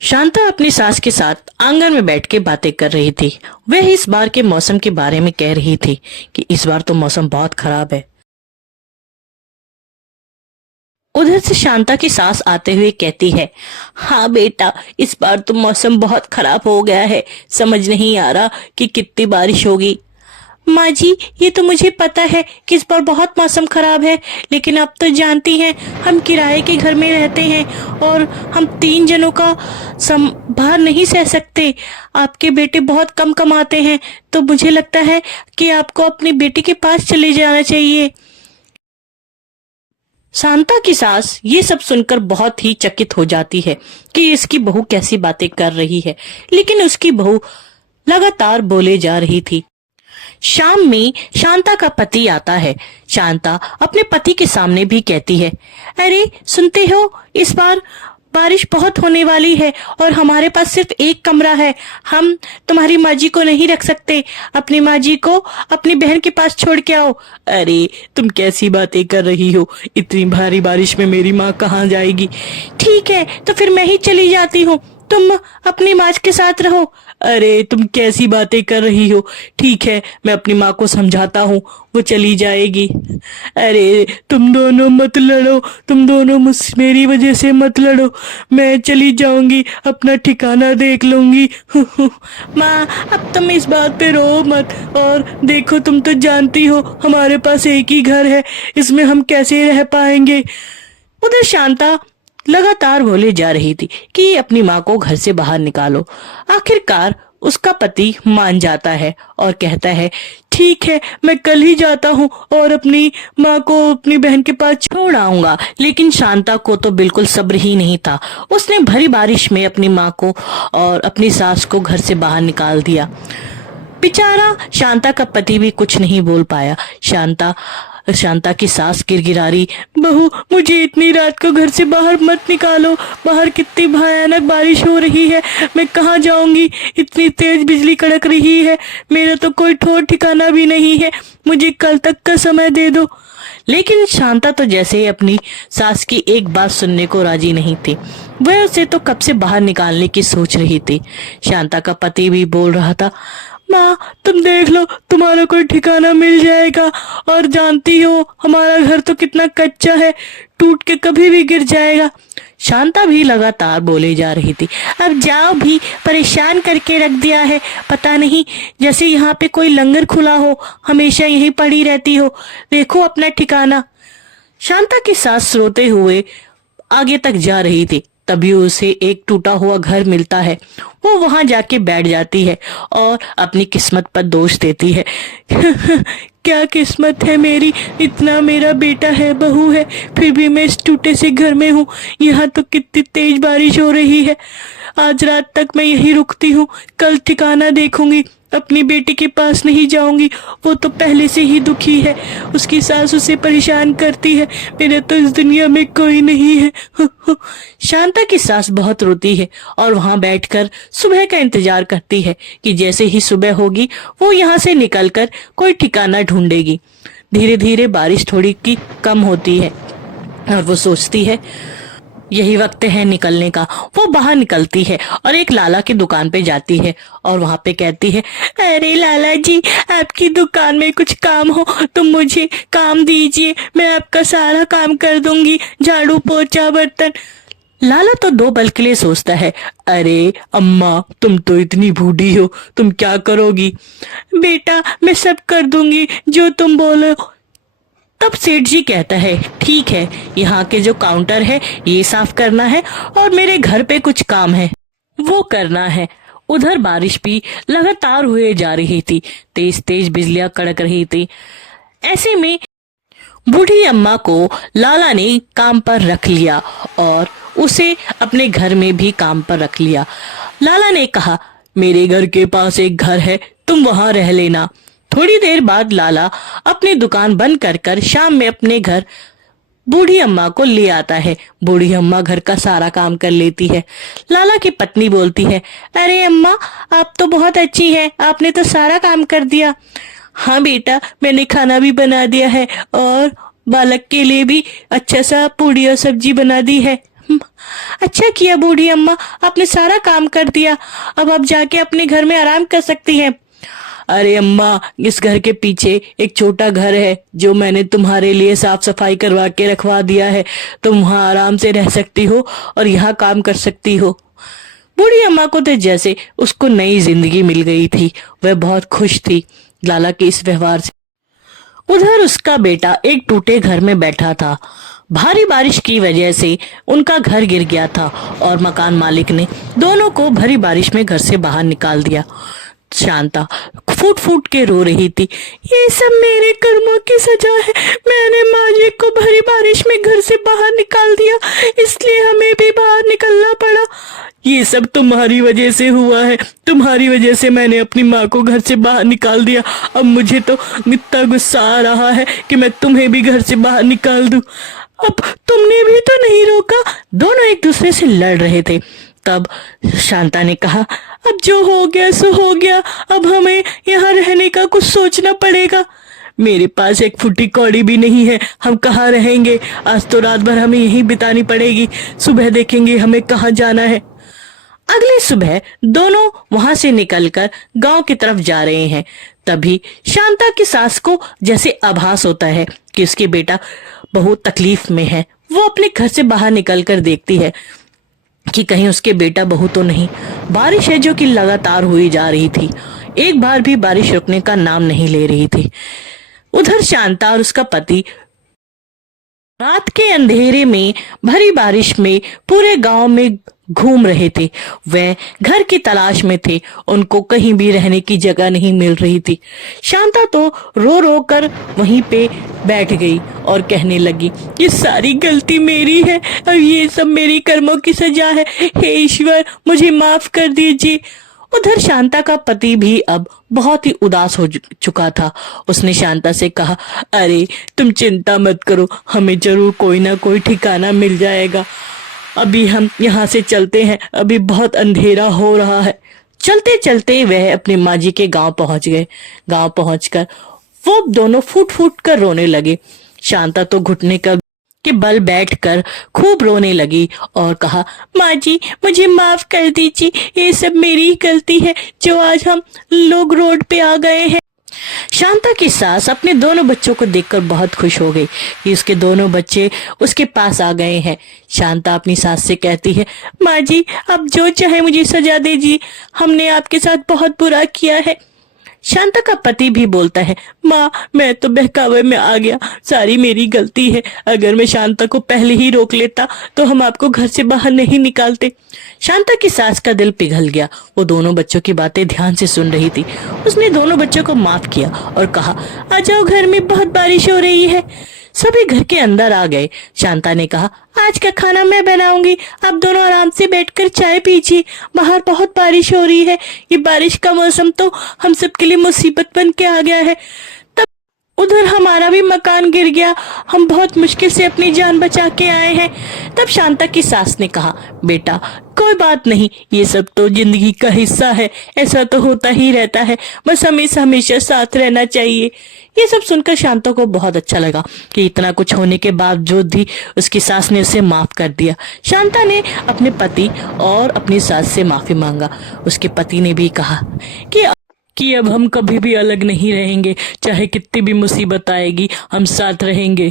शांता अपनी सास के साथ आंगन में बैठ के बातें कर रही थी। वह इस बार के मौसम के बारे में कह रही थी कि इस बार तो मौसम बहुत खराब है। उधर से शांता की सास आते हुए कहती है, हाँ बेटा, इस बार तो मौसम बहुत खराब हो गया है। समझ नहीं आ रहा कि कितनी बारिश होगी। माँ जी, ये तो मुझे पता है कि इस बार बहुत मौसम खराब है, लेकिन आप तो जानती हैं हम किराए के घर में रहते हैं और हम 3 जनों का भार नहीं सह सकते। आपके बेटे बहुत कम कमाते हैं, तो मुझे लगता है कि आपको अपनी बेटी के पास चले जाना चाहिए। शांता की सास ये सब सुनकर बहुत ही चकित हो जाती है कि इसकी बहू कैसी बातें कर रही है, लेकिन उसकी बहू लगातार बोले जा रही थी। शाम में शांता का पति आता है। शांता अपने पति के सामने भी कहती है, अरे सुनते हो, इस बार बारिश बहुत होने वाली है और हमारे पास सिर्फ एक कमरा है। हम तुम्हारी माँ जी को नहीं रख सकते। अपनी माँ जी को अपनी बहन के पास छोड़ के आओ। अरे तुम कैसी बातें कर रही हो, इतनी भारी बारिश में मेरी माँ कहाँ जाएगी। ठीक है, तो फिर मैं ही चली जाती हूँ, तुम अपनी माँ के साथ रहो। अरे तुम कैसी बातें कर रही हो। ठीक है, मैं अपनी माँ को समझाता हूँ, वो चली जाएगी। अरे तुम दोनों मत लड़ो, तुम दोनों मेरी वजह से मत लड़ो। मैं चली जाऊंगी, अपना ठिकाना देख लूंगी। माँ, अब तुम इस बात पे रो मत। और देखो, तुम तो जानती हो हमारे पास एक ही घर है, इसमें हम कैसे रह पाएंगे। उधर शांता लगातार बोले जा रही थी कि अपनी माँ को घर से बाहर निकालो। आखिरकार उसका पति मान जाता है और कहता है, ठीक है, मैं कल ही जाता हूँ और अपनी माँ को अपनी बहन के पास छोड़ आऊंगा। लेकिन शांता को तो बिल्कुल सब्र ही नहीं था। उसने भरी बारिश में अपनी माँ को और अपनी सास को घर से बाहर निकाल दिया। बेचारा शांता का पति भी कुछ नहीं बोल पाया। शांता शांता की सास गिड़गिड़ा रही, बहू, मुझे इतनी रात को घर से बाहर मत निकालो। बाहर कितनी भयानक बारिश हो रही है, मैं कहाँ जाऊंगी। इतनी तेज बिजली कड़क रही है, मेरा तो कोई ठौर ठिकाना भी नहीं है। मुझे कल तक का समय दे दो। लेकिन शांता तो जैसे ही अपनी सास की एक बात सुनने को राजी नहीं थी। वह उसे तो कब से बाहर निकालने की सोच रही थी। शांता का पति भी बोल रहा था, माँ, तुम देख लो, तुम्हारा कोई ठिकाना मिल जाएगा। और जानती हो हमारा घर तो कितना कच्चा है, टूट के कभी भी गिर जाएगा। शांता भी लगातार बोले जा रही थी, अब जाओ भी, परेशान करके रख दिया है। पता नहीं, जैसे यहाँ पे कोई लंगर खुला हो, हमेशा यहीं पड़ी रहती हो। देखो अपना ठिकाना। शांता की सास रोते हुए आगे तक जा रही थी। तभी उसे एक टूटा हुआ घर मिलता है। वो वहां जाके बैठ जाती है और अपनी किस्मत पर दोष देती है। क्या किस्मत है मेरी, इतना मेरा बेटा है, बहू है, फिर भी मैं इस टूटे से घर में हूँ। यहाँ तो कितनी तेज बारिश हो रही है। आज रात तक मैं यहीं रुकती हूँ, कल ठिकाना देखूंगी। अपनी बेटी के पास नहीं जाऊंगी, वो तो पहले से ही दुखी है। उसकी सास उसे परेशान करती है। मेरे तो इस दुनिया में कोई नहीं है। शांता की सास बहुत रोती है और वहां बैठकर सुबह का इंतजार करती है कि जैसे ही सुबह होगी वो यहाँ से निकलकर कोई ठिकाना ढूंढेगी। धीरे धीरे बारिश थोड़ी की कम होती है और वो सोचती है यही वक्त है निकलने का। वो बाहर निकलती है और एक लाला की दुकान पे जाती है और वहां पे कहती है, अरे लाला जी, आपकी दुकान में कुछ काम हो तो मुझे काम दीजिए, मैं आपका सारा काम कर दूंगी, झाड़ू पोछा बर्तन। लाला तो 2 पल के लिए सोचता है, अरे अम्मा, तुम तो इतनी बूढ़ी हो, तुम क्या करोगी। बेटा, मैं सब कर दूंगी जो तुम बोलो। तब सेठ जी कहता है, ठीक है, यहाँ के जो काउंटर है ये साफ करना है और मेरे घर पे कुछ काम है वो करना है। उधर बारिश भी लगातार हुए जा रही थी। तेज तेज बिजलियां कड़क रही थी। ऐसे में बूढ़ी अम्मा को लाला ने काम पर रख लिया और उसे अपने घर में भी काम पर रख लिया। लाला ने कहा, मेरे घर के पास एक घर है, तुम वहां रह लेना। थोड़ी देर बाद लाला अपनी दुकान बंद कर शाम में अपने घर बूढ़ी अम्मा को ले आता है। बूढ़ी अम्मा घर का सारा काम कर लेती है। लाला की पत्नी बोलती है, अरे अम्मा, आप तो बहुत अच्छी है, आपने तो सारा काम कर दिया। हाँ बेटा, मैंने खाना भी बना दिया है और बालक के लिए भी अच्छा सा पूड़ी और सब्जी बना दी है। "म, अच्छा किया बूढ़ी अम्मा, आपने सारा काम कर दिया। अब आप जाके अपने घर में आराम कर सकती हैं। अरे अम्मा, इस घर के पीछे एक छोटा घर है जो मैंने तुम्हारे लिए साफ सफाई करवा के रखवा दिया है। तुम वहां आराम से रह सकती हो और यहाँ काम कर सकती हो। बूढ़ी अम्मा को तो जैसे उसको नई जिंदगी मिल गई थी। वह बहुत खुश थी लाला के इस व्यवहार से। उधर उसका बेटा एक टूटे घर में बैठा था। भारी बारिश की वजह से उनका घर गिर गया था और मकान मालिक ने दोनों को भरी बारिश में घर से बाहर निकाल दिया। शांता फूट फूट के रो रही थी। ये सब मेरे कर्मों की सजा है। मैंने माँ जी को भरी बारिश में घर से बाहर निकाल दिया, इसलिए हमें भी बाहर निकलना पड़ा। ये सब तुम्हारी वजह से हुआ है। तुम्हारी वजह से मैंने अपनी माँ को घर से बाहर निकाल दिया। अब मुझे तो इतना गुस्सा आ रहा है कि मैं तुम्हें भी घर से बाहर निकाल दूं। अब तुमने भी तो नहीं रोका। दोनों एक दूसरे से लड़ रहे थे। तब शांता ने कहा, अब जो हो गया सो हो गया। अब हमें यहाँ रहने का कुछ सोचना पड़ेगा। मेरे पास एक फुटी कौड़ी भी नहीं है। हम कहाँ रहेंगे? आज तो रात भर हमें यहीं बितानी पड़ेगी। सुबह देखेंगे हमें कहाँ जाना है। अगली सुबह दोनों वहां से निकलकर गांव की तरफ जा रहे हैं। तभी शांता की सास को जैसे आभास होता है कि उसके बेटा बहुत तकलीफ में है। वो अपने घर से बाहर निकलकर देखती है कि कहीं उसके बेटा बहू तो नहीं। बारिश है जो कि लगातार हुई जा रही थी। एक बार भी बारिश रुकने का नाम नहीं ले रही थी। उधर शांता और उसका पति रात के अंधेरे में भरी बारिश में पूरे गांव में घूम रहे थे। वह घर की तलाश में थे। उनको कहीं भी रहने की जगह नहीं मिल रही थी। शांता तो रो रो कर वहीं पे बैठ गई और कहने लगी, ये सारी गलती मेरी है। अब ये सब मेरी कर्मों की सजा है। हे ईश्वर, मुझे माफ कर दीजिए। उधर शांता का पति भी अब बहुत ही उदास हो चुका था। उसने शांता से कहा, अरे तुम चिंता मत करो, हमें जरूर कोई ना कोई ठिकाना मिल जाएगा। अभी हम यहाँ से चलते हैं, अभी बहुत अंधेरा हो रहा है। चलते चलते वह अपनी माँ जी के गांव पहुंच गए। गांव पहुंचकर वो दोनों फूट फूट कर रोने लगे। शांता तो घुटने का के बल बैठकर खूब रोने लगी और कहा, माँ जी मुझे माफ कर दीजिए। ये सब मेरी ही गलती है जो आज हम लोग रोड पे आ गए हैं। शांता की सास अपने दोनों बच्चों को देखकर बहुत खुश हो गई कि उसके दोनों बच्चे उसके पास आ गए हैं। शांता अपनी सास से कहती है, माँ जी आप जो चाहे मुझे सजा दीजिए। हमने आपके साथ बहुत बुरा किया है। शांता का पति भी बोलता है, माँ मैं तो बहकावे में आ गया, सारी मेरी गलती है। अगर मैं शांता को पहले ही रोक लेता तो हम आपको घर से बाहर नहीं निकालते। शांता की सास का दिल पिघल गया। वो दोनों बच्चों की बातें ध्यान से सुन रही थी। उसने दोनों बच्चों को माफ किया और कहा, आ जाओ, घर में बहुत बारिश हो रही है। सभी घर के अंदर आ गए। शांता ने कहा, आज का खाना मैं बनाऊंगी, आप दोनों आराम से बैठकर चाय पीजिए। बाहर बहुत बारिश हो रही है। ये बारिश का मौसम तो हम सबके लिए मुसीबत बन के आ गया है। तब उधर हमारा भी मकान गिर गया। हम बहुत मुश्किल से अपनी जान बचा के आए हैं। तब शांता की सास ने कहा, बेटा कोई बात नहीं, ये सब तो जिंदगी का हिस्सा है। ऐसा तो होता ही रहता है। बस हमें हमेशा साथ रहना चाहिए। ये सब सुनकर शांता को बहुत अच्छा लगा कि इतना कुछ होने के बावजूद भी उसकी सास ने उसे माफ कर दिया। शांता ने अपने पति और अपनी सास से माफी मांगा। उसके पति ने भी कहा कि अब हम कभी भी अलग नहीं रहेंगे। चाहे कितनी भी मुसीबत आएगी, हम साथ रहेंगे।